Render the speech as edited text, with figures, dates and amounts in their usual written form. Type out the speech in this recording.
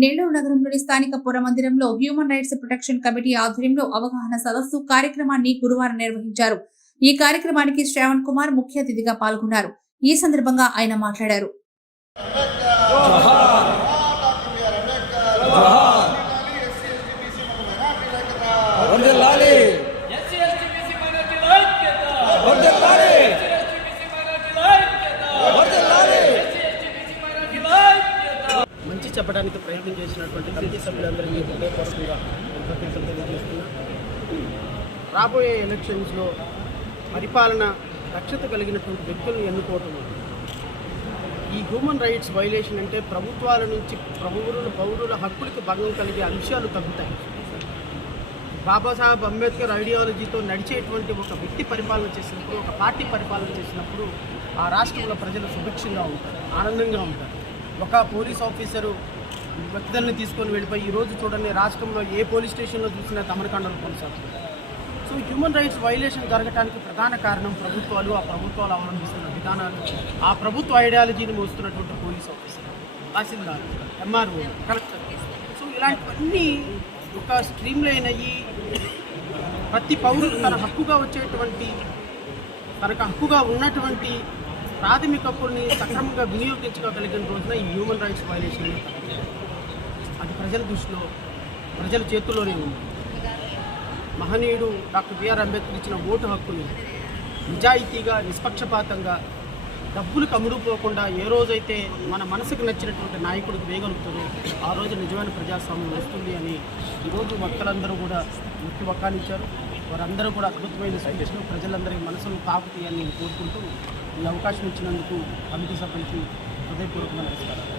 నెల్లూరు నగరంలోని స్థానిక పురమందిరంలో human rights protection committee ఆధ్వర్యంలో అవగాహన సదస్సు కార్యక్రమాన్ని గురువారం నిర్వహించారు. ఈ కార్యక్రమానికి శ్రావణ్ కుమార్ ముఖ్య అతిథిగా పాల్గొన్నారు. ఈ సందర్భంగా ఆయన మాట్లాడారు. మంచి చెప్పడానికి ప్రయత్నం చేసినటువంటి కమిటీ సభ్యులందరికీ హృదయపూర్వకంగా కృతజ్ఞతలు తెలియజేస్తున్నా. రాబోయే ఎలక్షన్స్లో పరిపాలన దక్షత కలిగినటువంటి వ్యక్తులను ఎన్నుకోవటం, ఈ హ్యూమన్ రైట్స్ వైలేషన్ అంటే ప్రభుత్వాల నుంచి పౌరుల హక్కులకు భంగం కలిగే అంశాలు తగ్గుతాయి. బాబాసాహెబ్ అంబేద్కర్ ఐడియాలజీతో నడిచేటువంటి ఒక వ్యక్తి పరిపాలన చేసినప్పుడు, ఒక పార్టీ పరిపాలన చేసినప్పుడు ఆ రాష్ట్రంలో ప్రజలు సుభిక్షంగా ఉంటారు, ఆనందంగా ఉంటారు. ఒక పోలీస్ ఆఫీసరు వ్యక్తులను తీసుకొని వెళ్ళిపోయి ఈరోజు చూడండి రాష్ట్రంలో ఏ పోలీస్ స్టేషన్లో చూసినా దమనకాండలు కొనసాగుతాయి. సో హ్యూమన్ రైట్స్ వైలేషన్ జరగడానికి ప్రధాన కారణం ప్రభుత్వాలు, ఆ ప్రభుత్వాలు అవలంబిస్తున్న విధానాలు, ఆ ప్రభుత్వ ఐడియాలజీని మోస్తున్నటువంటి పోలీస్ ఆఫీసర్, తహసీల్దార్, ఎంఆర్ఓ, కలెక్టర్. సో ఇలాంటివన్నీ ఒక స్ట్రీమ్ లైన్ అయ్యి ప్రతి పౌరుడు తనకు హక్కుగా ఉన్నటువంటి ప్రాథమిక హక్కుల్ని సక్రమంగా వినియోగించుకోగలిగిన రోజున ఈ హ్యూమన్ రైట్స్ వైలేషన్ అనేది అది ప్రజల దృష్టిలో, ప్రజల చేతుల్లోనే ఉంది. మహనీయుడు డాక్టర్ బిఆర్ అంబేద్కర్ ఇచ్చిన ఓటు హక్కుని నిజాయితీగా, నిష్పక్షపాతంగా, డబ్బులు కమ్ముడుపోకుండా ఏ రోజైతే మన మనసుకు నచ్చినటువంటి నాయకుడికి వేయగలుగుతారో ఆ రోజు నిజమైన ప్రజాస్వామ్యం వస్తుంది అని ఈరోజు వక్తలందరూ కూడా వక్కానిచ్చారు. వారందరూ కూడా అద్భుతమైన స్పీచ్లు ప్రజలందరికీ మనసును తాకుతాయని నేను కోరుకుంటూ ఈ అవకాశం ఇచ్చినందుకు కమిటీ సభ్యులకి హృదయపూర్వకంగా నమస్కారాలు.